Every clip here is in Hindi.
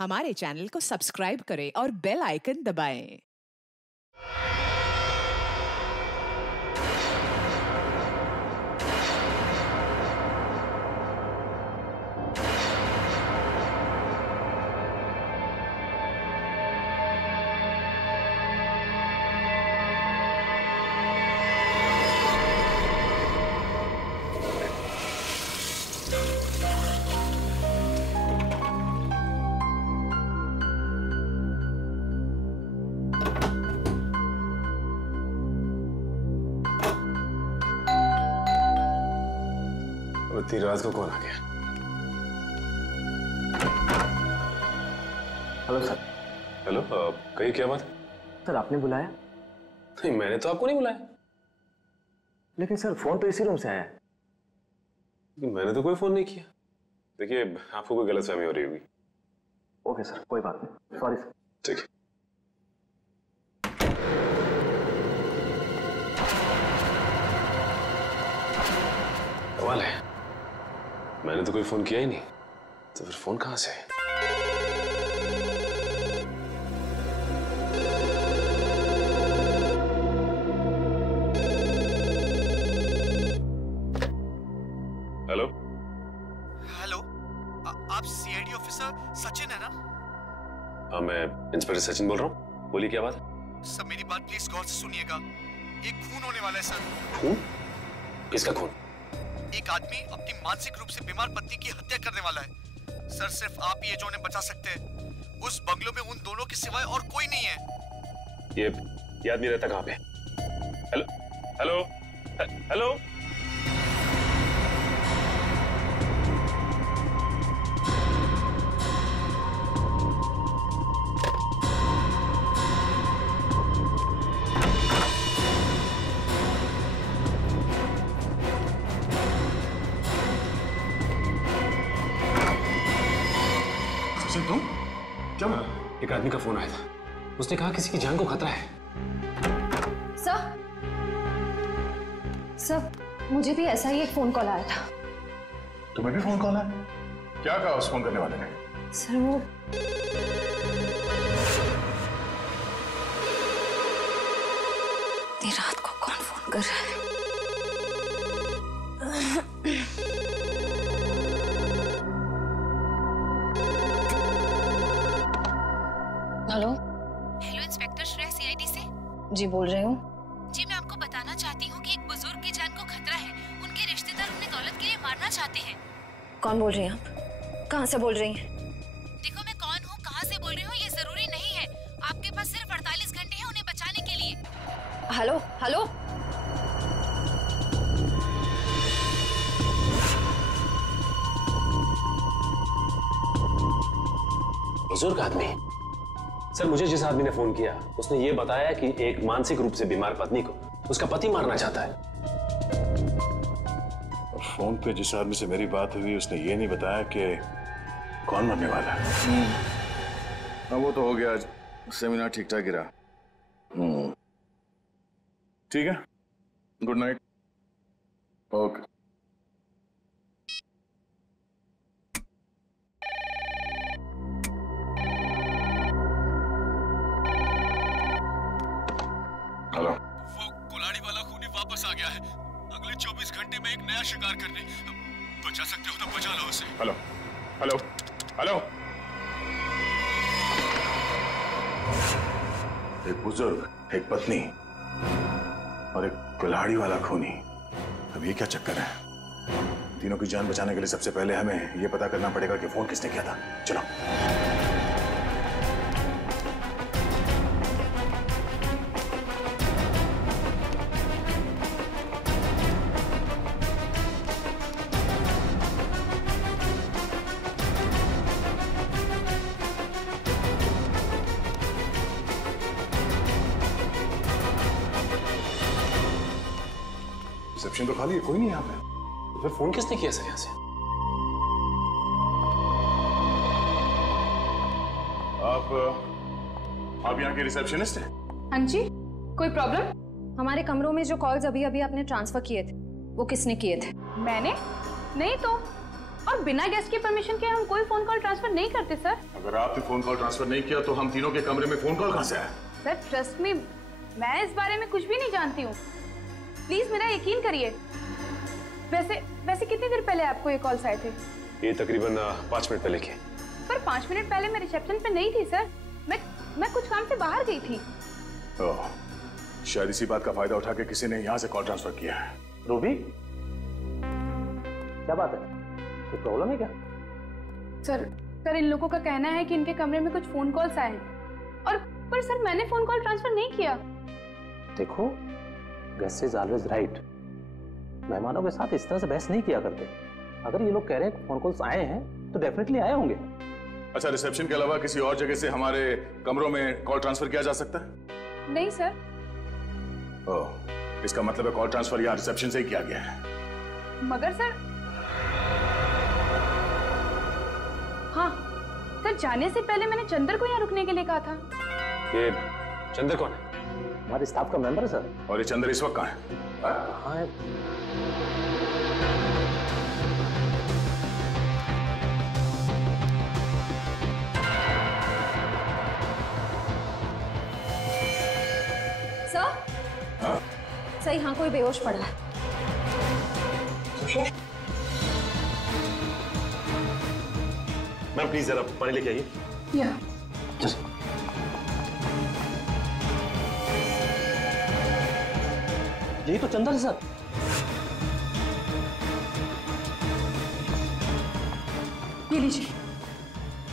हमारे चैनल को सब्सक्राइब करें और बेल आइकन दबाएं। इतनी रात को कौन आ गया? Hello sir. हेलो, कहीं क्या बात है? सर आपने बुलाया? नहीं, मैंने तो आपको नहीं बुलाया। लेकिन सर फोन तो इसी रूम से आया है। लेकिन मैंने तो कोई फोन नहीं किया। देखिए, आपको कोई गलतफहमी हो रही होगी। ओके सर, कोई बात नहीं, सॉरी सर। ठीक है। कमाल है, मैंने तो कोई फोन किया ही नहीं, तो फिर फोन कहां से है? हेलो हेलो, आप सीआईडी ऑफिसर सचिन है ना? हाँ, मैं इंस्पेक्टर सचिन बोल रहा हूँ। बोलिए, क्या बात है? सर मेरी बात प्लीज गौर से सुनिएगा। एक खून होने वाला है सर। खून? किसका खून? एक आदमी अपनी मानसिक रूप से बीमार पत्नी की हत्या करने वाला है सर। सिर्फ आप ही है जो उन्हें बचा सकते हैं। उस बंगलों में उन दोनों के सिवाय और कोई नहीं है। ये आदमी रहता कहाँ पे? Hello hello hello. तुम क्या? एक आदमी का फोन आया था, उसने कहा किसी की जान को खतरा है। सर, मुझे भी ऐसा ही एक फोन कॉल आया था। तुम्हें भी फोन कॉल आया? क्या कहा उस फोन करने वाले ने? सर वो इतनी रात को कौन फोन कर रहा है? Hello hello, inspector Shreya CID से। जी बोल रही हूँ। जी, मैं आपको बताना चाहती हूँ कि एक बुजुर्ग की जान को खतरा है। उनके रिश्तेदार उन्हें दौलत के लिए मारना चाहते हैं। कौन बोल रही हैं आप? कहाँ से बोल रही हैं? देखो, मैं कौन हूँ, कहाँ से बोल रही हूँ, ये जरूरी नहीं है। आपके पास सिर्फ 48 घंटे हैं उन्हें बचाने के लिए। Hello hello. बुजुर्ग आदमी? सर, मुझे जिस आदमी ने फोन किया उसने ये बताया कि एक मानसिक रूप से बीमार पत्नी को उसका पति मारना चाहता है। फोन पे जिस आदमी से मेरी बात हुई उसने ये नहीं बताया कि कौन मरने वाला है। हाँ, वो तो हो गया, आज सेमिनार ठीक ठाक गिरा। ठीक है, गुड नाइट। ओके। हेलो। वो कुल्हाड़ी वाला खूनी वापस आ गया है। अगले 24 घंटे में एक नया शिकार करने। बचा सकते हो तो बचा लो उसे। Hello hello hello. एक बुजुर्ग, एक पत्नी और एक कुल्हाड़ी वाला खूनी। अब ये क्या चक्कर है? तीनों की जान बचाने के लिए सबसे पहले हमें ये पता करना पड़ेगा कि फोन किसने किया था। चलो। रिसेप्शन तो खाली है, कोई नहीं यहाँ पे। तो फिर फोन किसने किया सर यहाँ से? आप यहाँ के रिसेप्शनिस्ट हैं? हाँ जी, कोई प्रॉब्लम? हमारे कमरों में जो कॉल्स अभी अभी आपने ट्रांसफर किए थे वो किसने किए थे? मैंने? नहीं तो और बिना गेस्ट की परमिशन के हम कोई फोन कॉल ट्रांसफर नहीं करते सर। अगर आपने फोन कॉल ट्रांसफर नहीं किया तो हम तीनों के कमरे में फोन कॉल कहां से आया? सर ट्रस्ट मी, मैं इस बारे में कुछ भी नहीं जानती हूँ, प्लीज मेरा यकीन करिए। वैसे कितनी देर पहले आपको ये कॉल्स आए थे? ये तकरीबन 5 मिनट पहले के। पर 5 मिनट पहले मैं रिसेप्शन पे नहीं थी सर, मैं कुछ काम से बाहर गई थी। ओह, शायद इसी बात का फायदा उठा के किसी ने यहाँ से कॉल ट्रांसफर किया है। रूबी, क्या बात है? कोई प्रॉब्लम है क्या? सर इन लोगों का कहना है कि इनके कमरे में कुछ फोन कॉल्स आए हैं और पर सर मैंने फोन कॉल ट्रांसफर नहीं किया। देखो, गेस्ट इज ऑलवेज राइट। मेहमानों के साथ इस तरह से बहस नहीं किया करते। अगर ये लोग कह रहे हैं फोन कॉल्स आए हैं तो डेफिनेटली आए होंगे। अच्छा, रिसेप्शन के अलावा किसी और जगह से हमारे कमरों में कॉल ट्रांसफर किया जा सकता है? नहीं सर। ओह, इसका मतलब है कॉल ट्रांसफर यहाँ रिसेप्शन से ही किया गया है। मगर सर, हाँ सर, जाने से पहले मैंने चंदर को यहाँ रुकने के लिए कहा था। ये चंदर कौन है? हमारे स्टाफ का मेंबर है सर। और ये चंदर इस वक्त कहाँ है? कहाँ है? सर यहाँ कोई बेहोश पड़ा है। मैम प्लीज जरा पानी लेके आइए। यही तो चंदर है सर। ये लीजिए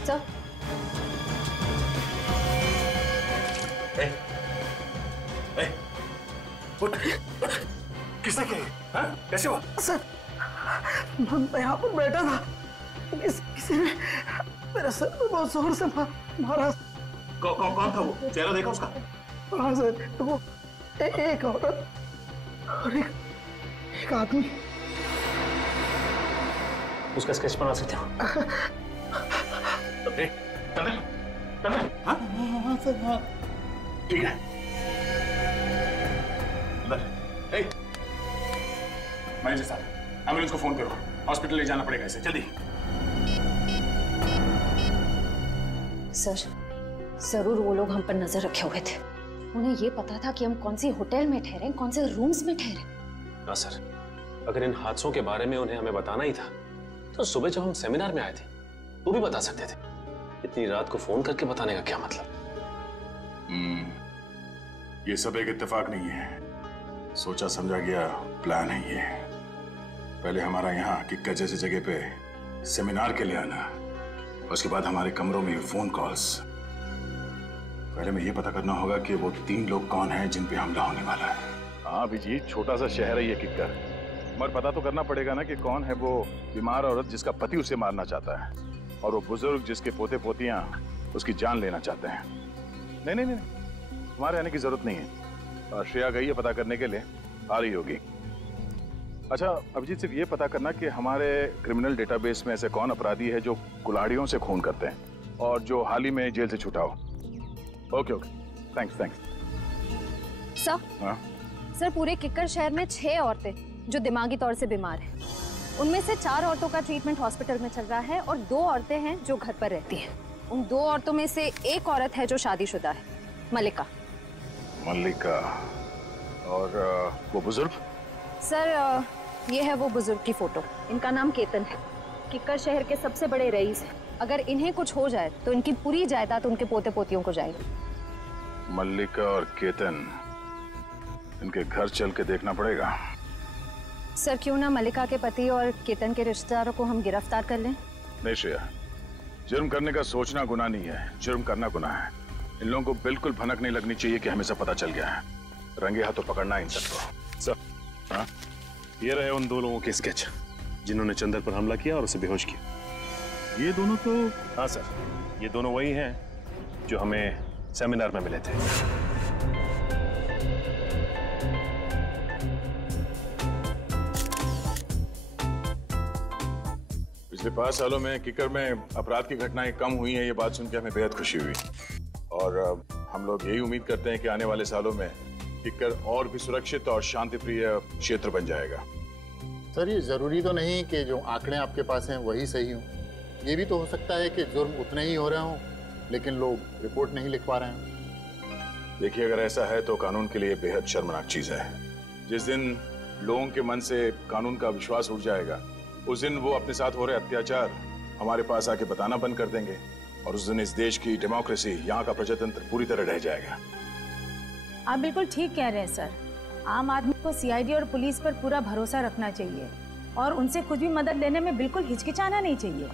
सर। किसने किया? कैसे हुआ? सर, मैं यहाँ पर बैठा था, किसी ने मेरे सर पे बहुत जोर से मारा। कौन था वो? चेहरा देखा उसका? हाँ सर, तो वो एक औरत और एक आदमी। उसका स्केच बना सकते हो? हाँ सर, हाँ। ठीक है। मैनेजर साहब, एम्बुलेंस को फोन करो, हॉस्पिटल ले जाना पड़ेगा इसे, जल्दी। सर, जरूर वो लोग हम पर नजर रखे हुए थे। उन्हें ये पता था कि हम कौन सी होटल में ठहरे, कौन से रूम्स में ठहरे। हाँ सर, अगर इन हादसों के बारे में उन्हें हमें बताना ही था तो सुबह जब हम सेमिनार में आए थे वो भी बता सकते थे। इतनी रात को फोन करके बताने का क्या मतलब? ये सब एक इत्तेफाक नहीं है, सोचा समझा गया प्लान है ये। पहले हमारा यहाँ किक्कर जैसी जगह पे सेमिनार के लिए आना, उसके बाद हमारे कमरों में फोन कॉल्स। पहले में ये पता करना होगा कि वो 3 लोग कौन हैं जिन पे हमला होने वाला है। हाँ अभिजीत, छोटा सा शहर है ये किक्कर, मगर पता तो करना पड़ेगा ना कि कौन है वो बीमार औरत जिसका पति उसे मारना चाहता है और वो बुजुर्ग जिसके पोते पोतियां उसकी जान लेना चाहते हैं। नहीं नहीं नहीं, तुम्हारे आने की जरूरत नहीं है। श्रेया गई है पता करने के लिए, आ रही होगी। अच्छा अभिजीत, सिर्फ ये पता करना कि हमारे क्रिमिनल डेटाबेस में ऐसे कौन अपराधी है जो कुल्हाड़ियों से खून करते हैं और जो हाल ही में जेल से छूटा हो। Okay okay, thanks thanks. Sir, हाँ सर, पूरे किक्कर शहर में 6 औरतें जो दिमागी तौर से बीमार हैं। उनमें से 4 औरतों का ट्रीटमेंट हॉस्पिटल में चल रहा है और 2 औरतें हैं जो घर पर रहती हैं। उन 2 औरतों में से एक औरत है जो शादीशुदा है, मल्लिका। मल्लिका और वो बुजुर्ग? सर, ये है वो बुजुर्ग की फोटो। इनका नाम केतन है, किक्कर शहर के सबसे बड़े रईस हैं। अगर इन्हें कुछ हो जाए तो इनकी पूरी जायदाद उनके पोते पोतियों को जाएगी। मल्लिका और केतन, इनके घर चल के देखना पड़ेगा। सर, क्यों ना मल्लिका के पति और केतन के रिश्तेदारों को हम गिरफ्तार कर लें? नहीं श्रेया, जुर्म करने का सोचना गुनाह नहीं है, जुर्म करना गुनाह है। इन लोगों को बिल्कुल भनक नहीं लगनी चाहिए कि हमें सब पता चल गया है। रंगे हाथों पकड़ना इन सबको। सर, हाँ? ये रहे उन 2 लोगों के स्केच जिन्होंने चंदर पर हमला किया और उसे बेहोश किया। ये दोनों तो? हाँ सर, ये दोनों वही हैं जो हमें सेमिनार में मिले थे। पिछले 5 सालों में किक्कर में अपराध की घटनाएं कम हुई हैं, ये बात सुन के हमें बेहद खुशी हुई। और हम लोग यही उम्मीद करते हैं कि आने वाले सालों में किक्कर और भी सुरक्षित और शांतिप्रिय क्षेत्र बन जाएगा। सर ये जरूरी तो नहीं कि जो आंकड़े आपके पास हैं वही सही हों। ये भी तो हो सकता है कि जुर्म उतने ही हो रहे हों लेकिन लोग रिपोर्ट नहीं लिख पा रहे हैं। देखिए, अगर ऐसा है तो कानून के लिए बेहद शर्मनाक चीज है। जिस दिन लोगों के मन से कानून का विश्वास उठ जाएगा, उस दिन वो अपने साथ हो रहे अत्याचार हमारे पास आके बताना बंद कर देंगे और उस दिन इस देश की डेमोक्रेसी, यहाँ का प्रजातंत्र पूरी तरह रह जाएगा। आप बिल्कुल ठीक कह रहे हैं सर। आम आदमी को सीआईडी और पुलिस पर पूरा भरोसा रखना चाहिए और उनसे कुछ भी मदद लेने में बिल्कुल हिचकिचाना नहीं चाहिए।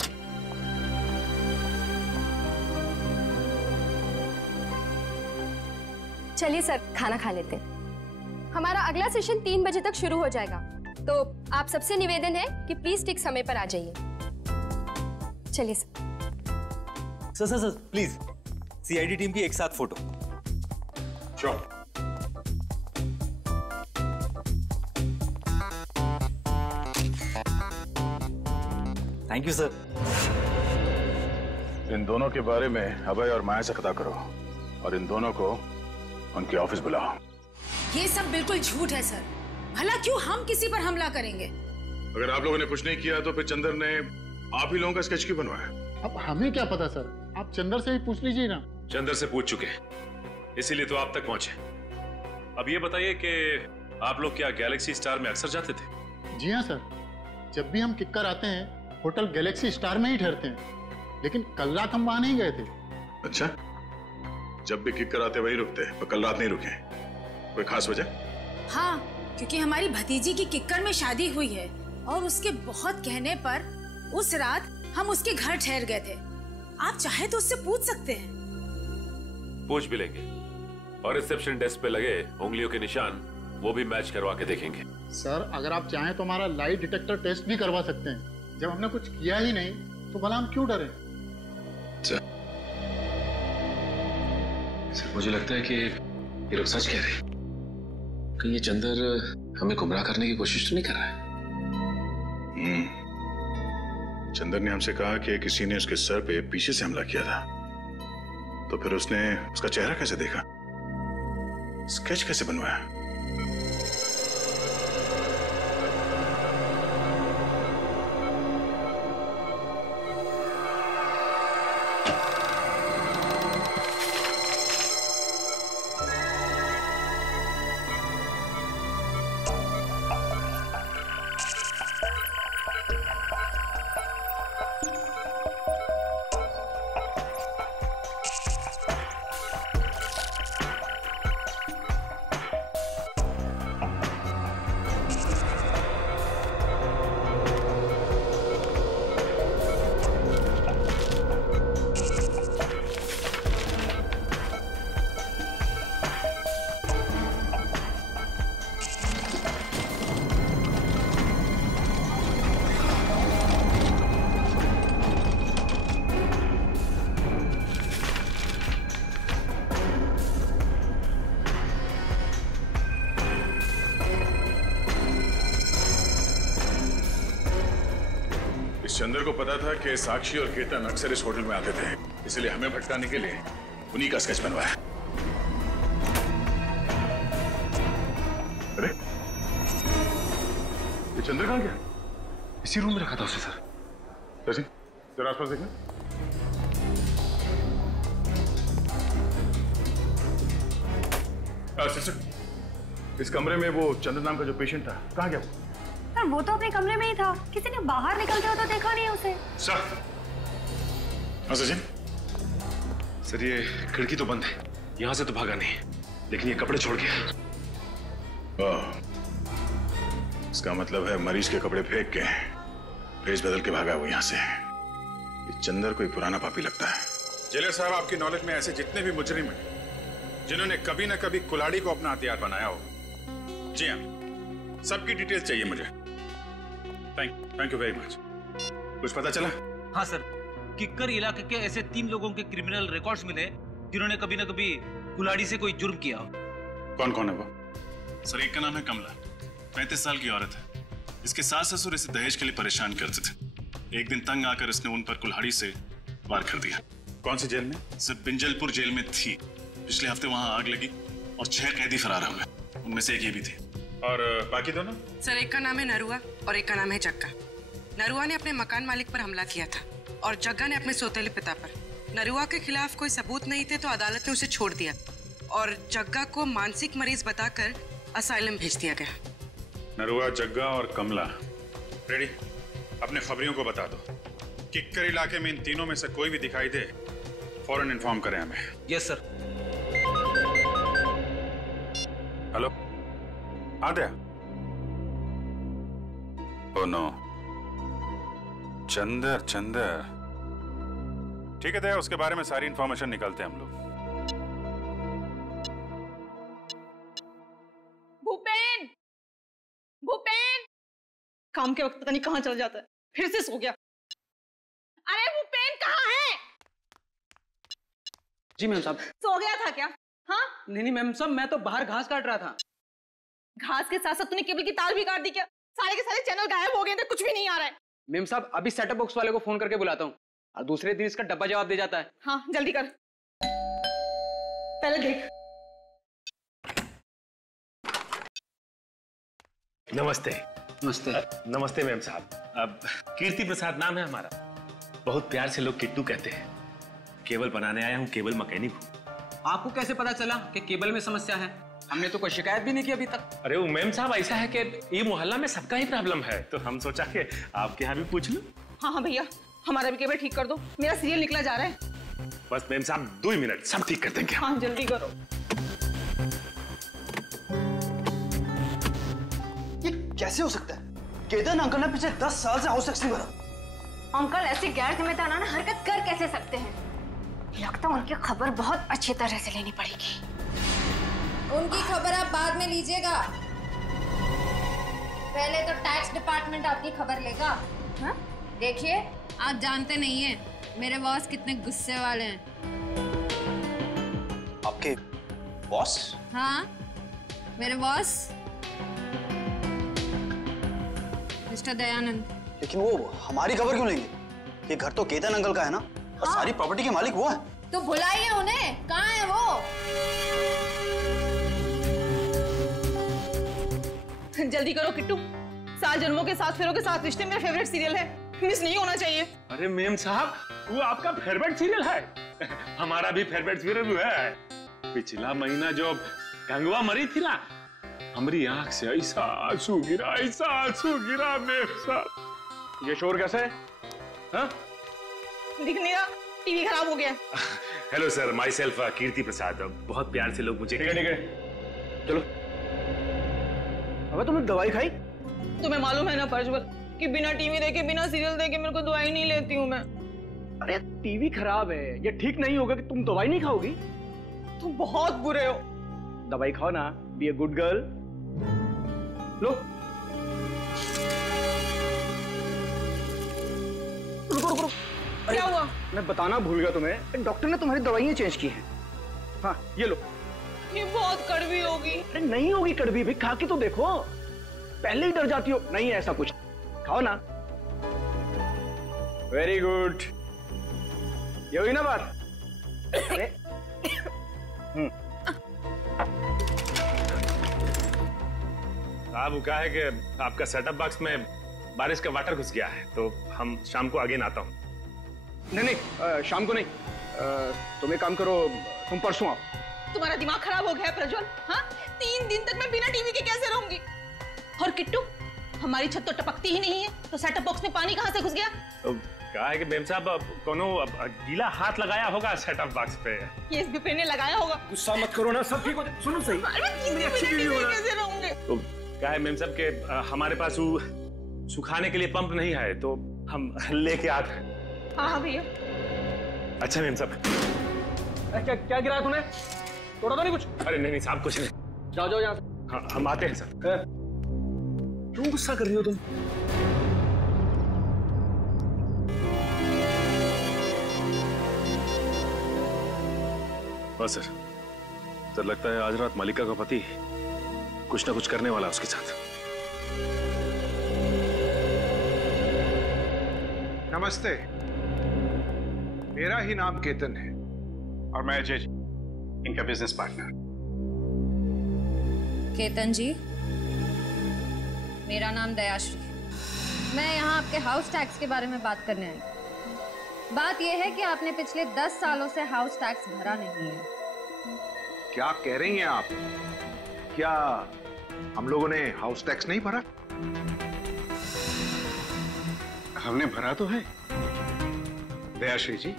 चलिए सर, खाना खा लेते हैं। हमारा अगला सेशन 3 बजे तक शुरू हो जाएगा, तो आप सबसे निवेदन है कि प्लीज ठीक समय पर आ जाइए। चलिए sir. Sir please CID team की एक साथ फोटो। श्योर। Thank you sir. इन दोनों के बारे में अभय और माया से पता करो और इन दोनों को उनके ऑफिस बुलाओ। ये सब बिल्कुल झूठ है सर। भला क्यों हम किसी पर हमला करेंगे? अगर आप लोगों ने कुछ नहीं किया तो फिर चंदर ने आप ही लोगों का स्केच क्यों बनवाया? अब हमें क्या पता सर, आप चंदर से ही पूछ लीजिए ना। चंदर से पूछ चुके, इसीलिए तो आप तक पहुंचे। अब ये बताइए कि आप लोग क्या गैलेक्सी स्टार में अक्सर जाते थे? जी हाँ सर, जब भी हम किक्कर आते हैं होटल गैलेक्सी स्टार में ही ठहरते हैं, लेकिन कल रात हम वहां नहीं गए थे। अच्छा, जब भी किक्कर आते वही रुकते, पर कल रात नहीं रुके। कोई खास वजह? हाँ, क्योंकि हमारी भतीजी की किक्कर में शादी हुई है और उसके बहुत कहने पर उस रात हम उसके घर ठहर गए थे। आप चाहे तो उससे पूछ सकते हैं। पूछ भी लेंगे और रिसेप्शन डेस्क पे लगे उंगलियों के निशान वो भी मैच करवा के देखेंगे। सर अगर आप चाहें तो हमारा लाई डिटेक्टर टेस्ट भी करवा सकते हैं। जब हमने कुछ किया ही नहीं तो भला हम क्यों डरे? सर मुझे लगता है कि ये लोग सच कह रहे हैं। कहीं ये चंदर हमें गुमराह करने की कोशिश तो नहीं कर रहा है? चंदर ने हमसे कहा कि किसी ने उसके सर पे पीछे से हमला किया था, तो फिर उसने उसका चेहरा कैसे देखा, स्केच कैसे बनवाया? चंदर को पता था कि साक्षी और केतन अक्सर इस होटल में आते थे, इसलिए हमें भटकाने के लिए उन्हीं का स्केच बनवाया। अरे ये चंदर कहाँ गया? इसी रूम में रखा था उसे सर। सचिन जरा आसपास देखना। सिस्टर, इस कमरे में वो चंदर नाम का जो पेशेंट था कहाँ गया? सर वो तो अपने कमरे में ही था, किसी ने बाहर निकलते हो तो देखा नहीं उसे। सर। हाँ सचिन। सर ये खिड़की तो बंद है, यहाँ से तो भागा नहीं, लेकिन ये कपड़े छोड़ गया। इसका मतलब है मरीज के कपड़े फेंक के भेज बदल के भागा वो यहाँ से। ये चंदर कोई पुराना पापी लगता है। जेलर साहब, आपकी नॉलेज में ऐसे जितने भी मुजरिम हैं जिन्होंने कभी ना कभी कुल्हाड़ी को अपना हथियार बनाया हो, जी हाँ, सबकी डिटेल्स चाहिए मुझे। Thank you very much. कुछ पता चला? हाँ सर, किक्कर इलाके के ऐसे 3 लोगों के क्रिमिनल रिकॉर्ड्स मिले जिन्होंने कभी ना कभी कुल्हाड़ी से कोई जुर्म किया हो। कौन कौन है वो? सर एक का नाम है कमला, 35 साल की औरत है। इसके सास ससुर इसे दहेज के लिए परेशान करते थे। एक दिन तंग आकर इसने उन पर कुल्हाड़ी से वार कर दिया। कौन सी जेल में? सर बिंजलपुर जेल में थी। पिछले हफ्ते वहां आग लगी और 6 कैदी फरार हो गए, उनमें से एक ये भी थे। और बाकी दोनों? सर एक का नाम है नरुआ और एक का नाम है जग्गा। नरुआ ने अपने मकान मालिक पर हमला किया था और जग्गा ने अपने सौतेले पिता पर। नरुआ के खिलाफ कोई सबूत नहीं थे तो अदालत ने उसे छोड़ दिया और जग्गा को मानसिक मरीज बताकर असाइलम भेज दिया गया। नरुआ, जग्गा और कमला रेडी? अपने खबरियों को बता दो, किक्कर इलाके में इन तीनों में से कोई भी दिखाई दे फौरन इन्फॉर्म करें हमें। Yes sir. हेलो, हाँ दया। Oh no, Chandar. ठीक है दया, उसके बारे में सारी इंफॉर्मेशन निकालते हैं हम लोग। भूपेन काम के वक्त पता नहीं कहाँ चल जाता है, फिर से सो गया। अरे भूपेन कहाँ है? जी मैम साहब। सो गया था क्या? हाँ नहीं मैम साहब, मैं तो बाहर घास काट रहा था। घास के साथ साथ तूने केबल की तार भी काट दी क्या? सारे के सारे चैनल गायब हो गए थे, कुछ भी नहीं आ रहा है। मैम साहब अभी सेटअप बॉक्स वाले को फोन करके बुलाता हूँ और दूसरे दिन इसका डब्बा जवाब दे जाता है। हाँ जल्दी कर, पहले देख। नमस्ते। नमस्ते। नमस्ते मैम साहब। अब कीर्ति प्रसाद नाम है हमारा, बहुत प्यार से लोग किट्टू कहते हैं। केबल बनाने आया हूँ, केबल मैकेनिक हूँ। आपको कैसे पता चला कि केबल में समस्या है? हमने तो कोई शिकायत भी नहीं की अभी तक। अरे वो मैम साहब ऐसा है कि ये मोहल्ला में सबका ही प्रॉब्लम है, तो हम सोचा कि आपके यहाँ भी पूछ लूं। हाँ भैया, हमारा भी केबल ठीक कर दो, मेरा सीरियल निकला जा रहा है। बस मैम साहब 2 मिनट, सब ठीक कर देंगे। हाँ जल्दी करो। ये कैसे हो सकता है? केतन अंकल ने पिछले 10 साल से हाउस टैक्स नहीं भरा। अंकल ऐसी गैर जिम्मेदाराना हरकत कर कैसे सकते हैं? लगता है उनकी खबर बहुत अच्छी तरह से लेनी पड़ेगी। उनकी खबर आप बाद में लीजिएगा, पहले तो टैक्स डिपार्टमेंट आपकी खबर लेगा। हाँ? देखिए आप जानते नहीं हैं मेरे बॉस कितने गुस्से वाले हैं। आपके बॉस? हाँ मेरे बॉस मिस्टर दयानंद। लेकिन वो हमारी खबर क्यों लेंगे? ये घर तो केतन अंकल का है ना, और हाँ? सारी प्रॉपर्टी के मालिक वो है। तो बुलाइए उन्हें, कहाँ है वो? जल्दी करो किट्टू, साल जन्मों के साथ फेरों के साथ रिश्ते मेरा फेवरेट सीरियल है, मिस नहीं होना चाहिए। अरे मैम साहब वो आपका फेवरेट सीरियल है, हमारा भी फेवरेट सीरियल है। पिछला महीना जो गंगवा मरी थी ना, हमारी आंख से ऐसा आंसू गिरा मैम साहब। ये शोर कैसे है? हाँ? दिख नहीं रहा, टीवी खराब हो गया। हेलो सर, माई सेल्फ कीर्ति प्रसाद। बहुत प्यार से लोग मुझे चलो। अबे तुमने दवाई खाई? तुम्हें मालूम है ना प्रज्वल कि बिना टीवी देखे बिना सीरियल देखे मेरे को दवाई नहीं लेती हूँ मैं। अरे टीवी खराब है, ये ठीक नहीं होगा कि तुम दवाई नहीं खाओगी। तुम बहुत बुरे हो। दवाई खाओ ना, बी ए गुड गर्ल। लो रुको। क्या हुआ? मैं बताना भूल गया तुम्हें, डॉक्टर ने तुम्हारी दवाइयाँ चेंज की हैं। हाँ ये लो। ये बहुत कड़वी होगी। अरे नहीं होगी कड़वी भी, खा के तो देखो, पहले ही डर जाती हो। नहीं है ऐसा कुछ, खाओ ना। वेरी गुड, ये हुई ना बात। अरे साहब क्या है कि आपका सेटअप बॉक्स में बारिश का वाटर घुस गया है, तो हम शाम को आगे ना आता हूँ। नहीं शाम को नहीं, तुम एक काम करो, तुम परसों आओ। तुम्हारा दिमाग खराब हो गया है प्रज्वल। हाँ 3 दिन तक मैं बिना टीवी के कैसे रहूंगी? और किट्टू, हमारी छत तो टपकती ही नहीं है, तो सेटअप बॉक्स में पानी कहाँ से घुस गया? तो कहा है कि मैम साहब कोनो गीला हाथ लगाया होगा सेटअप बॉक्स पे। ये SBP ने लगाया होगा। गुस्सा मत करो ना, सब ठीक हो जाए। सुनो सही, कैसे रहूंगे? तो कहा है मैम साहब के हमारे पास सुखाने के लिए पंप नहीं है, तो हम लेके आते हैं। हाँ भैया। अच्छा मैम साहब। क्या गिराया तूने? तोड़ा तो नहीं कुछ? अरे नहीं साहब कुछ नहीं। जाओ यहाँ से। हाँ हम आते हैं सर। क्यों गुस्सा कर रही हो तुम? हाँ सर लगता है आज रात मलिका का पति कुछ ना कुछ करने वाला है उसके साथ। नमस्ते, मेरा ही नाम केतन है और मैं अजय, इनका बिजनेस पार्टनर। केतन जी, मेरा नाम दयाश्री है। मैं यहाँ आपके हाउस टैक्स के बारे में बात करने आई। बात यह है कि आपने पिछले 10 सालों से हाउस टैक्स भरा नहीं है। क्या कह रही हैं आप? क्या हम लोगों ने हाउस टैक्स नहीं भरा? हमने भरा तो है। दयाश्री जी,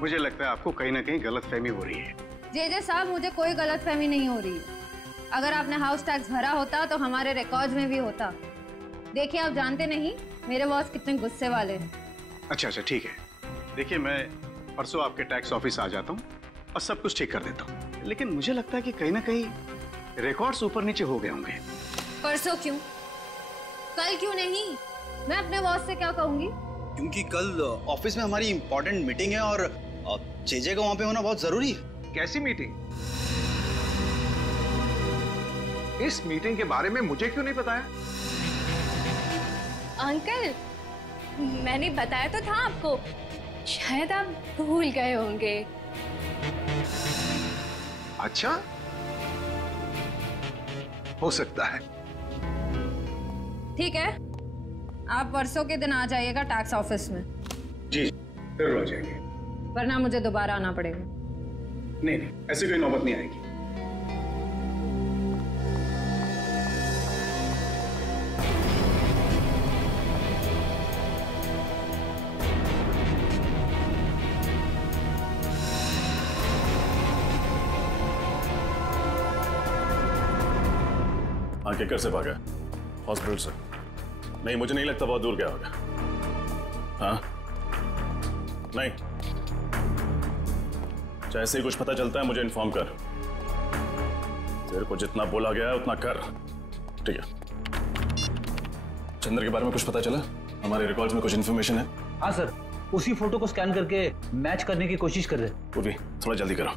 मुझे लगता है आपको कहीं ना कहीं गलतफहमी हो रही है। जे साहब, मुझे कोई गलतफहमी नहीं हो रही है। अगर आपने हाउस टैक्स भरा होता तो हमारे रिकॉर्ड्स में भी होता। देखिए, आप जानते नहीं मेरे बॉस कितने गुस्से वाले हैं। अच्छा ठीक है। देखिए, मैं परसों आपके टैक्स ऑफिस आ जाता हूँ और सब कुछ ठीक कर देता हूँ। लेकिन मुझे लगता है कि कहीं ना कहीं रिकॉर्ड्स ऊपर नीचे हो गए होंगे। परसों क्यों? कल क्यों नहीं? मैं अपने बॉस से क्या कहूंगी? क्योंकि कल ऑफिस में हमारी इंपॉर्टेंट मीटिंग है और जेजे का वहां पे होना बहुत जरूरी है। कैसी मीटिंग? इस मीटिंग के बारे में मुझे क्यों नहीं बताया? अंकल, मैंने बताया तो था आपको, शायद आप भूल गए होंगे। अच्छा, हो सकता है। ठीक है, आप परसों के दिन आ जाइएगा टैक्स ऑफिस में। जी, जरूर आ जाएंगे। वरना मुझे दोबारा आना पड़ेगा। नहीं, ऐसी कोई नौबत नहीं आएगी। हाँ, किकर से भागा? हॉस्पिटल से? नहीं, मुझे नहीं लगता बहुत दूर गया होगा। हाँ? नहीं, जैसे ही कुछ पता चलता है मुझे इन्फॉर्म कर। तेरे को जितना बोला गया है उतना कर। ठीक है। चंद्र के बारे में कुछ पता चला? हमारे रिकॉर्ड्स में कुछ इन्फॉर्मेशन है? हाँ सर, उसी फोटो को स्कैन करके मैच करने की कोशिश कर रहे हैं। वो भी थोड़ा जल्दी करो।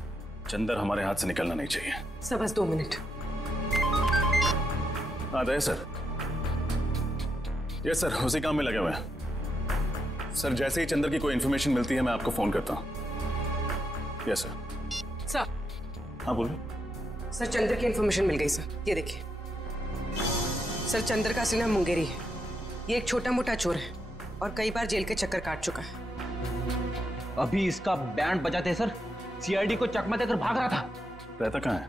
चंद्र हमारे हाथ से निकलना नहीं चाहिए। सर बस 2 मिनट। हाँ दया सर। यस सर, उसी काम में लगे हुए हैं। सर, जैसे ही चंद्र की कोई इन्फॉर्मेशन मिलती है मैं आपको फोन करता हूँ। Yes sir. सर। हाँ बोलिए। सर, चंद्र की इन्फॉर्मेशन मिल गई सर। ये देखिए सर, चंद्र का असली नाम मुंगेरी है। ये एक छोटा मोटा चोर है और कई बार जेल के चक्कर काट चुका है। अभी इसका बैंड बजाते सर, सीआईडी को चकमा देकर भाग रहा था। रहता कहाँ है?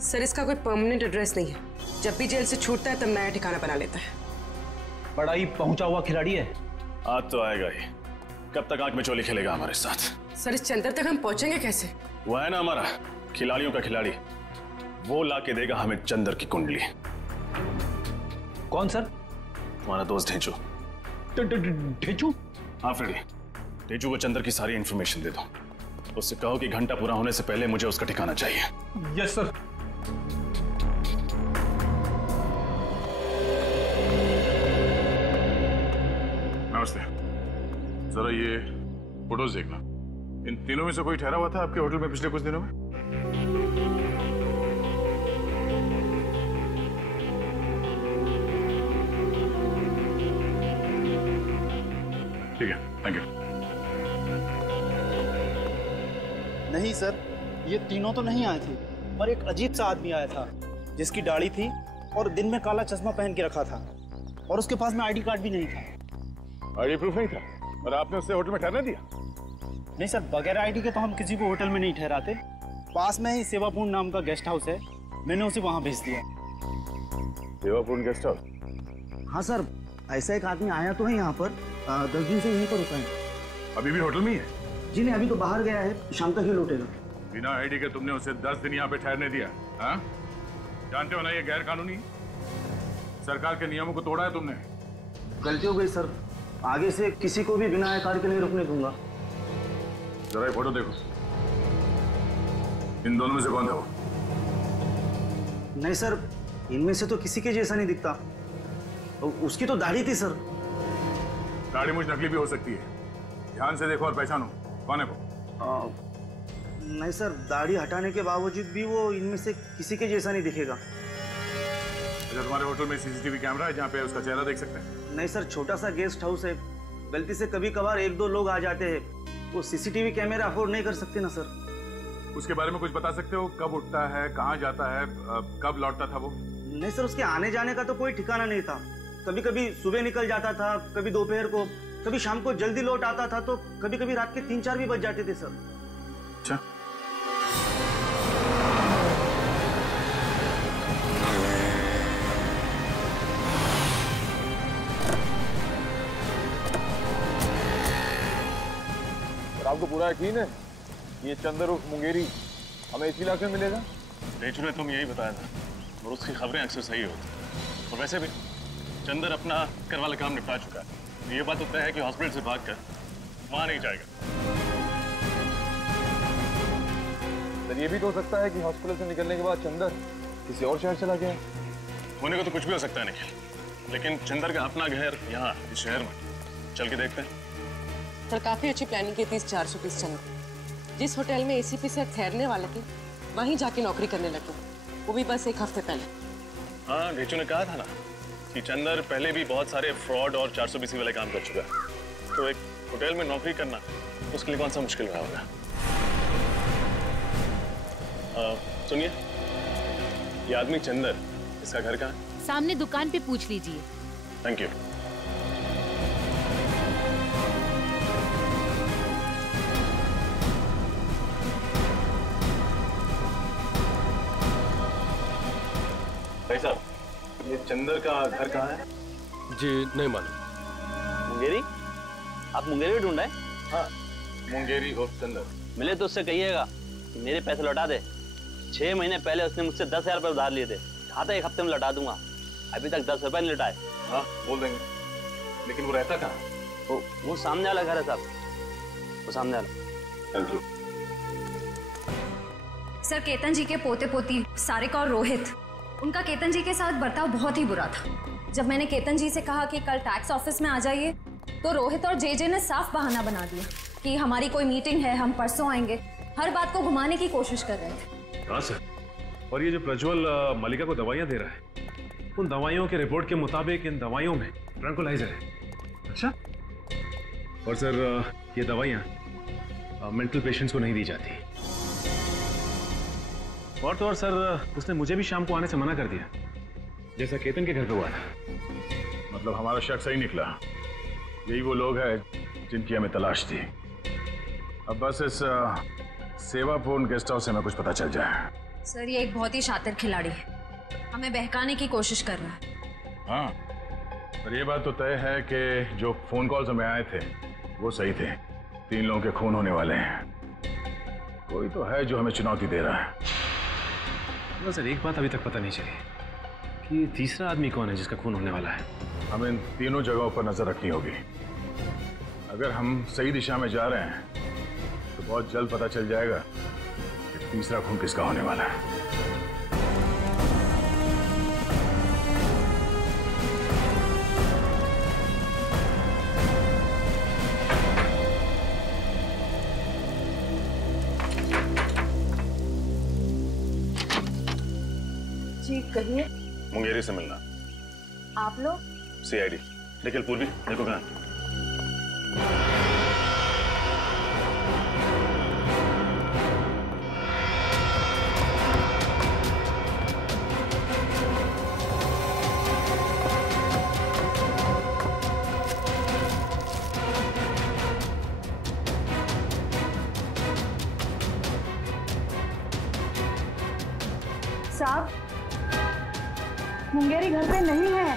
सर, इसका कोई परमानेंट एड्रेस नहीं है। जब भी जेल से छूटता है तब नया ठिकाना बना लेता है। बड़ा ही पहुंचा हुआ खिलाड़ी है। आज तो आएगा ही। कब तक आंख में चोली खेलेगा हमारे साथ? सर, इस चंद्र तक हम पहुंचेंगे कैसे? वो है ना हमारा खिलाड़ियों का खिलाड़ी, वो ला के देगा हमें चंद्र की कुंडली। कौन सर? तुम्हारा दोस्त ढेंचू। ढेंचू? हाँ फ्रेडी, ढेंचू को चंद्र की सारी इंफॉर्मेशन दे दो। उससे कहो कि घंटा पूरा होने से पहले मुझे उसका ठिकाना चाहिए। Yes sir. नमस्ते। जरा ये फोटोज देखना। इन तीनों में से कोई ठहरा हुआ था आपके होटल में पिछले कुछ दिनों में? ठीक है, थैंक यू। नहीं सर, ये तीनों तो नहीं आए थे, पर एक अजीब सा आदमी आया था जिसकी दाढ़ी थी और दिन में काला चश्मा पहन के रखा था और उसके पास में आईडी कार्ड भी नहीं था। आईडी प्रूफ नहीं था और आपने उससे होटल में ठहरने दिया? नहीं सर, बगैर आईडी के तो हम किसी को होटल में नहीं ठहराते। पास में ही सेवापूर्ण नाम का गेस्ट हाउस है, मैंने उसे वहां भेज दिया। सेवापूर्ण गेस्ट हाउस? हाँ सर, ऐसा एक आदमी आया तो है यहाँ पर, 10 दिन से यहीं पर रुका है। अभी भी होटल में ही है? जी नहीं, अभी तो बाहर गया है, शाम तक ही लौटेगा। बिना आईडी के तुमने उसे 10 दिन यहाँ पे ठहरने दिया? हाँ? जानते हो ना ये गैर कानूनी है। सरकार के नियमों को तोड़ा है तुमने। गलती हो गई सर, आगे से किसी को भी बिना आयकर के नहीं रुकने दूंगा। जरा ये फोटो देखो। इन दोनों में से कौन था वो? नहीं सर, इनमें से तो किसी के जैसा नहीं दिखता। उसकी तो दाढ़ी थी सर। दाढ़ी मुझ नकली भी हो सकती है, ध्यान से देखो और पहचानो। कौन है वो? नहीं सर, दाढ़ी हटाने के बावजूद भी वो इनमें से किसी के जैसा नहीं दिखेगा। अच्छा, तुम्हारे होटल में सीसीटीवी कैमरा है जहाँ पे उसका चेहरा देख सकते हैं? नहीं सर, छोटा सा गेस्ट हाउस है, गलती से कभी कभार 1-2 लोग आ जाते हैं, वो सीसीटीवी कैमरा अफोर्ड नहीं कर सकते ना सर। उसके बारे में कुछ बता सकते हो? कब उठता है, कहाँ जाता है, कब लौटता था वो? नहीं सर, उसके आने जाने का तो कोई ठिकाना नहीं था। कभी कभी सुबह निकल जाता था, कभी दोपहर को, कभी शाम को जल्दी लौट आता था, तो कभी कभी रात के 3-4 भी बज जाते थे सर। अच्छा, आपको पूरा यकीन है ये चंदर उर्फ मुंगेरी हमें इसी इलाके में मिलेगा? रेचू ने तुम यही बताया था और उसकी खबरें अक्सर सही होती। और वैसे भी चंदर अपना कर वाला काम निपटा चुका है। ये बात तो तय है कि हॉस्पिटल से भागकर वहां नहीं जाएगा। सर ये भी तो हो सकता है कि हॉस्पिटल से निकलने के बाद चंदर किसी और शहर चला गया। होने को तो कुछ भी हो सकता है निखिल, लेकिन चंदर का अपना घर यहाँ इस शहर में, चल के देखते हैं। सर काफी अच्छी प्लानिंग की थी इस 420 चंदर। जिस होटल में एसीपी से ठहरने वाले थे वहीं जाके नौकरी करने लगे, वो भी बस 1 हफ्ते पहले। हाँ, रेचू ने कहा था ना कि चंदर पहले भी बहुत सारे फ्रॉड और 420 वाले काम कर चुका है, तो एक होटल में नौकरी करना उसके लिए कौन सा मुश्किल रहा होगा। सुनिए, ये आदमी चंदर, इसका घर कहाँ है? सामने दुकान पे पूछ लीजिए। Thank you. भाई साहब, ये चंदर का घर कहाँ है? जी नहीं मालूम। मुंगेरी? आप मुंगेरी ढूंढ रहे हैं? हाँ, मुंगेरी और चंदर। मिले तो उससे कहिएगा कि मेरे पैसे लौटा दे। 6 महीने पहले उसने मुझसे 10,000 रुपये उधार लिए थे। कहा था 1 हफ्ते में लौटा दूंगा, अभी तक 10 रुपये नहीं लौटाए। हाँ बोल देंगे, लेकिन वो रहता कहाँ? वो सामने वाला घर है साहब, वो सामने वाला। Thank you. सर, केतन जी के पोते पोती सारिका और रोहित, उनका केतन जी के साथ बर्ताव बहुत ही बुरा था। जब मैंने केतन जी से कहा कि कल टैक्स ऑफिस में आ जाइए, तो रोहित और जेजे ने साफ बहाना बना दिया कि हमारी कोई मीटिंग है, हम परसों आएंगे। हर बात को घुमाने की कोशिश कर रहे थे। हाँ सर, और ये जो प्रज्वल मलिका को दवाइयाँ दे रहा है, उन दवाइयों के रिपोर्ट के मुताबिक इन दवाइयों में ट्रैंकुलाइजर है। अच्छा, और सर ये दवाइयाँ मेंटल पेशेंट्स को नहीं दी जाती। और तो और सर, उसने मुझे भी शाम को आने से मना कर दिया, जैसा केतन के घर पे हुआ था। मतलब हमारा शक सही निकला, यही वो लोग हैं जिनकी हमें तलाश थी। अब बस इस सेवापूर्ण गेस्ट हाउस से हमें कुछ पता चल जाए। सर, ये एक बहुत ही शातिर खिलाड़ी है, हमें बहकाने की कोशिश कर रहा है। हाँ, पर ये बात तो तय है कि जो फोन कॉल्स हमें आए थे वो सही थे। 3 लोगों के खून होने वाले हैं। कोई तो है जो हमें चुनौती दे रहा है। सर, एक बात अभी तक पता नहीं चली कि तीसरा आदमी कौन है जिसका खून होने वाला है। हमें इन तीनों जगहों पर नजर रखनी होगी। अगर हम सही दिशा में जा रहे हैं तो बहुत जल्द पता चल जाएगा कि तीसरा खून किसका होने वाला है। जी कहिए। मुंगेरी से मिलना। आप लोग? सीआईडी। निखिल, पूर्वी देखो कहाँ। साहब, मुंगेरी घर पे नहीं है।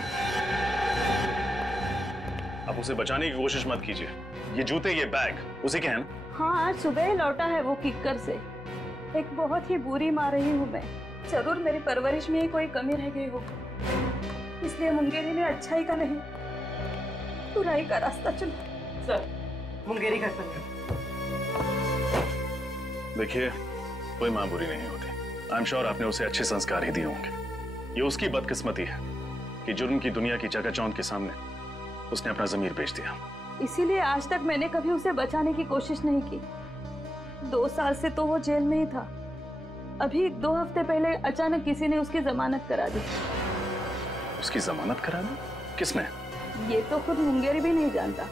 अब उसे बचाने की कोशिश मत कीजिए। ये जूते, ये बैग उसी के हैं ना? हाँ, आज सुबह ही लौटा है वो किक्कर से। एक बहुत ही बुरी माँ रही हूँ मैं। जरूर मेरी परवरिश में ही कोई कमी रह गई हो, इसलिए मुंगेरी ने अच्छाई का नहीं बुराई का रास्ता चुना। सर, मुंगेरी घर पर। देखिए, कोई माँ बुरी नहीं होती। आई एम श्योर आपने उसे अच्छे संस्कार ही दिए होंगे। ये उसकी बदकिस्मती है कि जुर्म की दुनिया की चकाचौंध के सामने उसने अपना ज़मीर बेच दिया। इसीलिए आज तक मैंने कभी उसे बचाने की कोशिश नहीं की। 2 साल से तो वो जेल में ही था। अभी 2 हफ्ते पहले अचानक किसी ने उसकी जमानत करा दी। उसकी जमानत करा दी? किसने? ये तो खुद मुंगेरी भी नहीं जानता।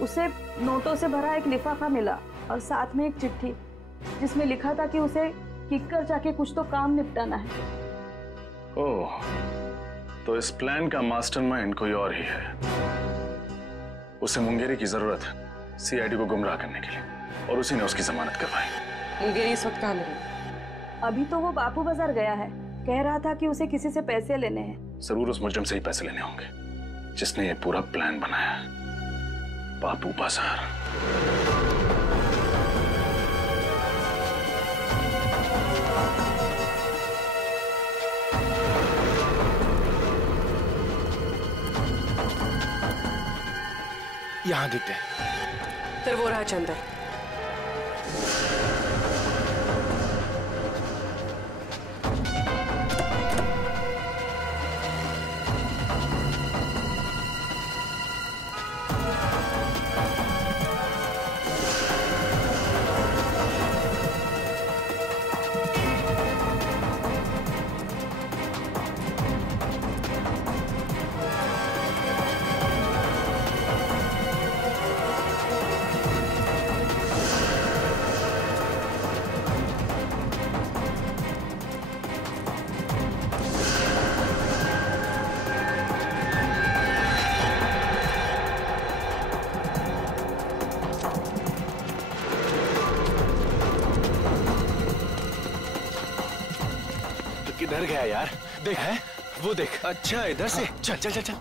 उसे नोटों से भरा एक लिफाफा मिला और साथ में एक चिट्ठी जिसमें लिखा था कि उसे किक्कर जाके कुछ तो काम निपटाना है। ओह, तो इस प्लान का मास्टरमाइंड कोई और ही है। उसे मुंगेरी की जरूरत है सीआईडी को गुमराह करने के लिए, और उसी ने उसकी जमानत करवाई। मुंगेरी इस वक्त कहाँ मिली? अभी तो वो बापू बाजार गया है, कह रहा था कि उसे किसी से पैसे लेने हैं। जरूर उस मुजरिम से ही पैसे लेने होंगे जिसने ये पूरा प्लान बनाया है। बापू बाजार। यहाँ दिखते हैं। फिर वो रहा चंदर। किधर गया यार? देख है वो देख। अच्छा इधर से। चल चल चल चल।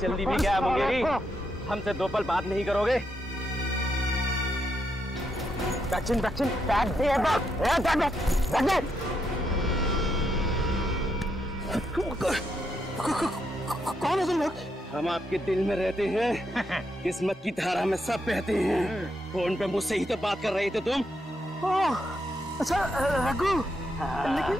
जल्दी भी क्या मुंगेरी, हमसे 2 पल बात नहीं करोगे? वैक्सीन वैक्सीन बैग दे कौन है तुम लोग? हम आपके दिल में रहते हैं, किस्मत की धारा में सब बहते हैं। फोन पे मुझसे ही तो बात कर रहे थे तुम। अच्छा रघु, लेकिन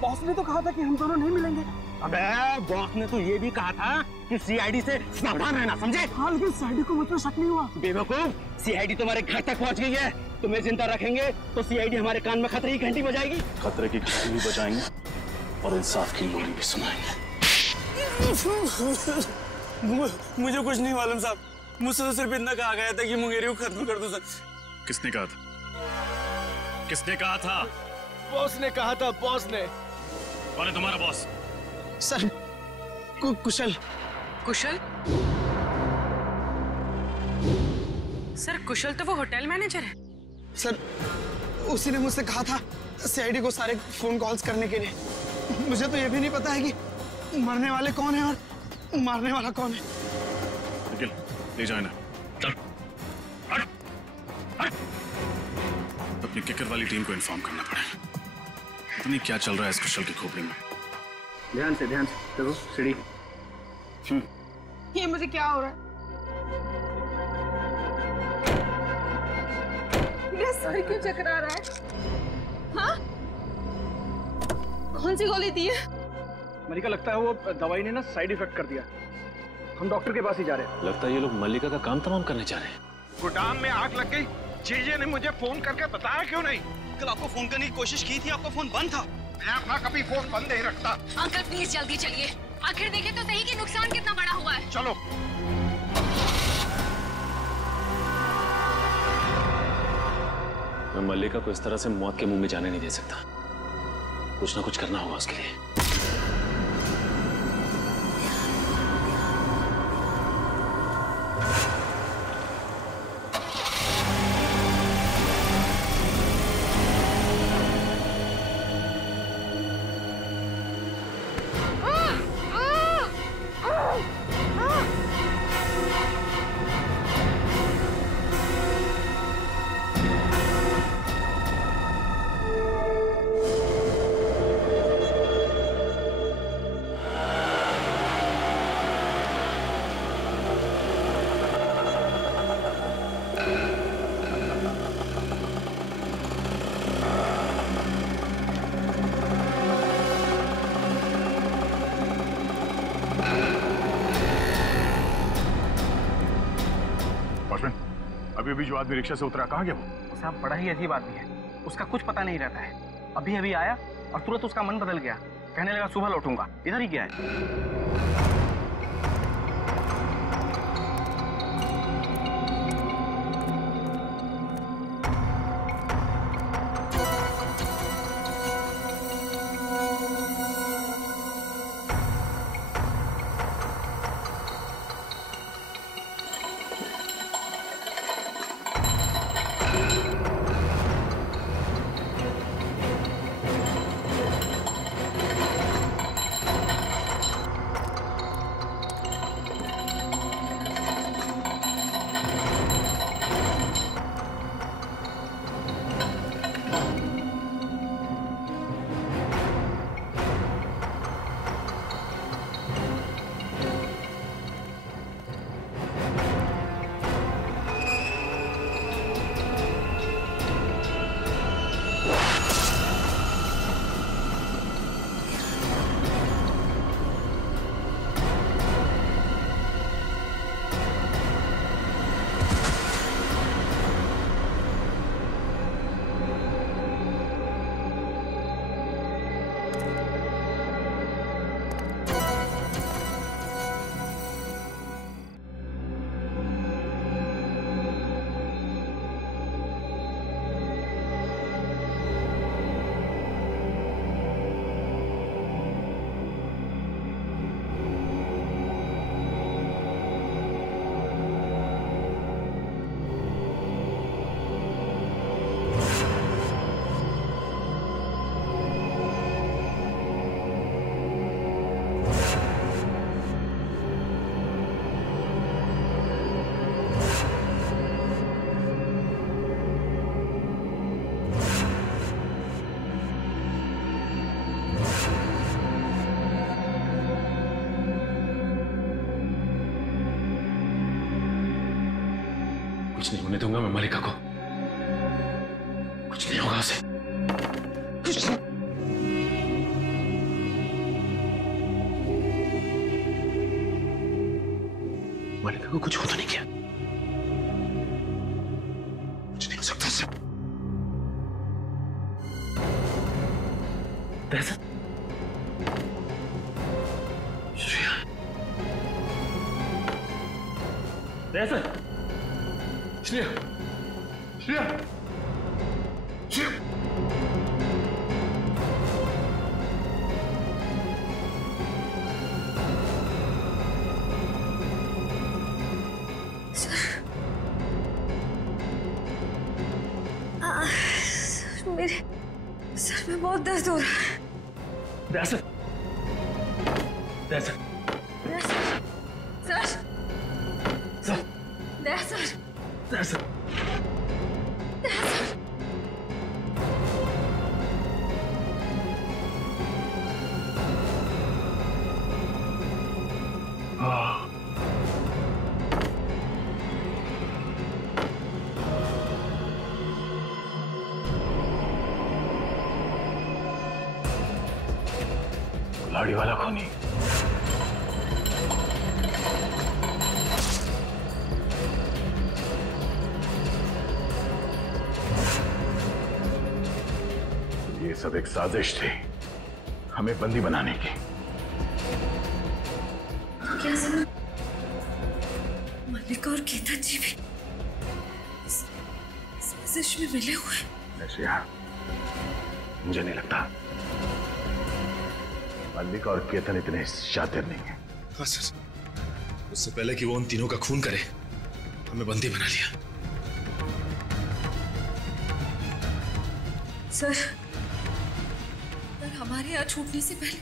बॉस ने तो कहा था कि हम दोनों नहीं मिलेंगे। अबे बॉस ने तो ये भी कहा था कि सीआईडी से सावधान रहना, समझे? हाँ, लेकिन सीआईडी को मुझ पर शक नहीं हुआ। बेवकूफ, सीआईडी तुम्हारे घर तक पहुंच गई है। तुम्हें जिंदा रखेंगे तो सीआईडी हमारे कान में खतरे की घंटी बजाएगी। खतरे की घंटी भी बजाएंगे और इंसाफ की लोरी भी सुनाएंगे। मुझे कुछ नहीं मालूम साहब, मुझसे तो सिर्फ इतना कहा गया था कि मुंगेरी को खत्म कर दो सर। किसने कहा था? किसने कहा था? बॉस ने कहा था, बॉस ने। कौन है तुम्हारा बॉस? सर कुशल। कुशल? सर कुशल तो वो होटल मैनेजर है। सर उसी ने मुझसे कहा था सीआईडी को सारे फोन कॉल्स करने के लिए। मुझे तो ये भी नहीं पता है कि मरने वाले कौन है और मारने वाला कौन है। निखिल, ले जाए ना। चल। हट। हट। अपनी किकर वाली टीम को इन्फॉर्म करना पड़ेगा। पता नहीं क्या चल रहा है इस कुशल की खोपड़ी में। ध्यान से देखो सीढ़ी। ये मुझे क्या हो रहा है? मेरा सर क्यों चकरा रहा है? हाँ? कौन सी गोली दी है? मलिका, लगता है वो दवाई ने ना साइड इफेक्ट कर दिया। हम डॉक्टर के पास ही जा रहे हैं। लगता है ये लोग मल्लिका का काम तमाम करने जा रहे हैं। गोदाम में आग लग गई। जीजे ने मुझे फोन करके बताया क्यों नहीं? कल आपको फोन करने की कोशिश की थी, आपका फोन बंद था। मैं अपना कभी फोन बंद नहीं रखता। अंकल प्लीज जल्दी चलिए, आखिर देखें तो सही कि नुकसान कितना बड़ा हुआ है। चलो। मैं मल्लिका को इस तरह से मौत के मुंह में जाने नहीं दे सकता। कुछ ना कुछ करना होगा उसके लिए। अभी जो आदमी रिक्शा से उतरा, कहाँ गया वो? साहब बड़ा ही अजीब आदमी है, उसका कुछ पता नहीं रहता है। अभी अभी आया और तुरंत उसका मन बदल गया, कहने लगा सुबह लौटूंगा। इधर ही गया है। कुछ नहीं होने दूंगा मैं मलिका को, कुछ नहीं होगा उसे, कुछ नहीं। मलिका को कुछ हो तो नहीं किया, कुछ नहीं हो सकता उससे। श्रेया, श्रेया, श्रेया, श्रेया, श्रेया। मेरे सर में बहुत दर्द हो रहा है। दरअसल सर लाड़ी वाला खूनी। ये सब एक साजिश थी हमें बंदी बनाने की। क्या सर? मलिका और गीता जी भी इस साजिश में मिले हुए हैं? मुझे नहीं लगता मल्लिका और केतन इतने शातिर नहीं है। हाँ सर, उससे पहले कि वो उन तीनों का खून करे हमें बंदी बना लिया। सर, हमारे यहाँ छूटने से पहले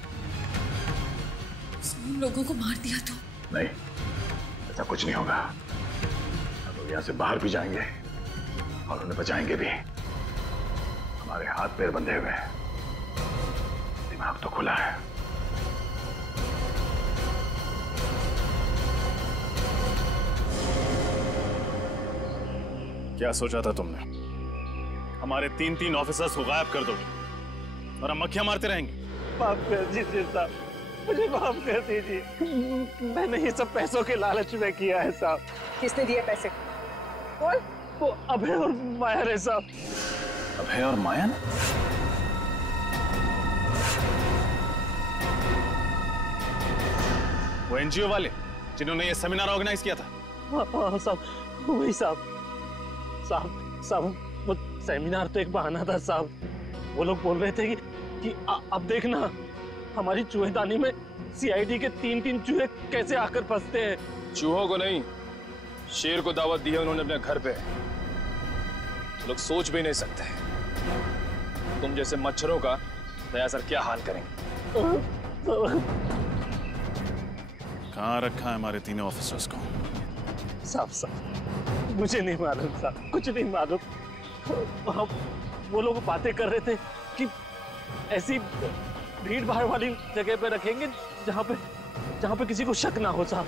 उसने उन लोगों को मार दिया तो? नहीं, ऐसा कुछ नहीं होगा। हम लोग यहाँ से बाहर भी जाएंगे और उन्हें बचाएंगे भी। हमारे हाथ पैर बंधे हुए हैं, दिमाग तो खुला है। क्या सोचा था तुमने? हमारे तीन ऑफिसर्स को गायब कर दोगे और हम मक्खियां मारते रहेंगे? माफ कर दीजिए साहब, मुझे माफ कर दीजिए। मैंने ये सब पैसों के लालच में किया है साहब। किसने दिए पैसे? बोल वो अभय और माया रहे साहब। अभय और माया ना? वो एनजीओ वाले जिन्होंने ये सेमिनार ऑर्गेनाइज किया था? हाँ साहब, वही साहब। साहब वो सेमिनार तो एक बहाना था साहब। वो लोग बोल रहे थे कि अब देखना हमारी चूहेदानी में सीआईडी के 3-3 चूहे कैसे आकर फंसते हैं। चूहों को नहीं, शेर को दावत दी है उन्होंने अपने घर पे। लोग सोच भी नहीं सकते तुम जैसे मच्छरों का दया सर क्या हाल करेंगे। कहाँ रखा है हमारे तीनों ऑफिसर्स को? साहब मुझे नहीं मालूम साहब, कुछ नहीं मालूम। वो लोग बातें कर रहे थे कि ऐसी भीड़ भाड़ वाली जगह पे रखेंगे जहाँ पे किसी को शक ना हो साहब।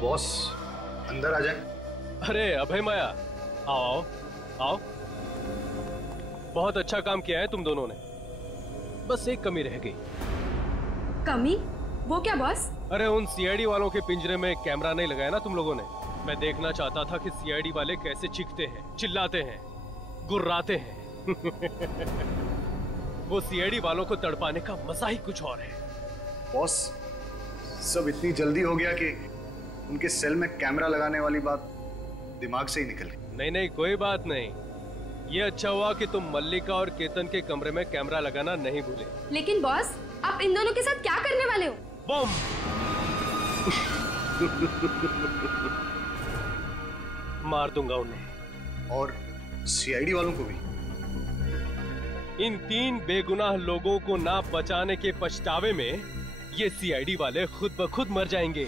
बॉस अंदर आ जाए। अरे अभय माया, आओ आओ। बहुत अच्छा काम किया है तुम दोनों ने, बस एक कमी रह गई। कमी? वो क्या बॉस? अरे उन सीआईडी वालों के पिंजरे में कैमरा नहीं लगाया ना तुम लोगों ने। मैं देखना चाहता था कि सीआईडी वाले कैसे चीखते हैं, चिल्लाते हैं, गुर्राते हैं। वो सीआईडी वालों को तड़पाने का मजा ही कुछ और है। बॉस सब इतनी जल्दी हो गया कि उनके सेल में कैमरा लगाने वाली बात दिमाग से ही निकल गई। नहीं नहीं कोई बात नहीं, ये अच्छा हुआ कि तुम मल्लिका और केतन के कमरे में कैमरा लगाना नहीं भूले। लेकिन बॉस आप इन दोनों के साथ क्या करने वाले हो? बम। मार दूंगा उन्हें। और सीआईडी वालों को भी। इन 3 बेगुनाह लोगों को ना बचाने के पछतावे में ये सीआईडी वाले खुद ब खुद मर जाएंगे।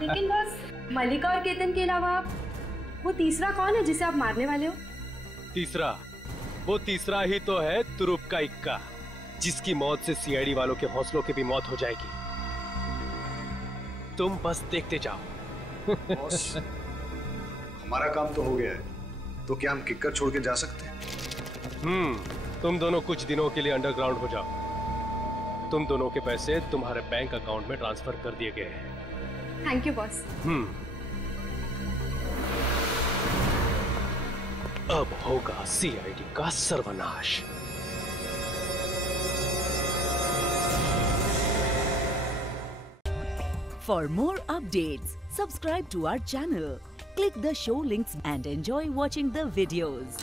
लेकिन बस मल्लिका और केतन के अलावा वो तीसरा कौन है जिसे आप मारने वाले हो? तीसरा ही तो है तुरुप का इक्का, जिसकी मौत से सीआईडी वालों के हौसलों की भी मौत हो जाएगी। तुम बस देखते जाओ। बॉस हमारा काम तो हो गया है, तो क्या हम किक्कर छोड़ के जा सकते हैं? तुम दोनों कुछ दिनों के लिए अंडरग्राउंड हो जाओ। तुम दोनों के पैसे तुम्हारे बैंक अकाउंट में ट्रांसफर कर दिए गए हैं। Thank you boss. अब होगा सीआईडी का सर्वनाश। For more updates, subscribe to our channel, click the show links and enjoy watching the videos.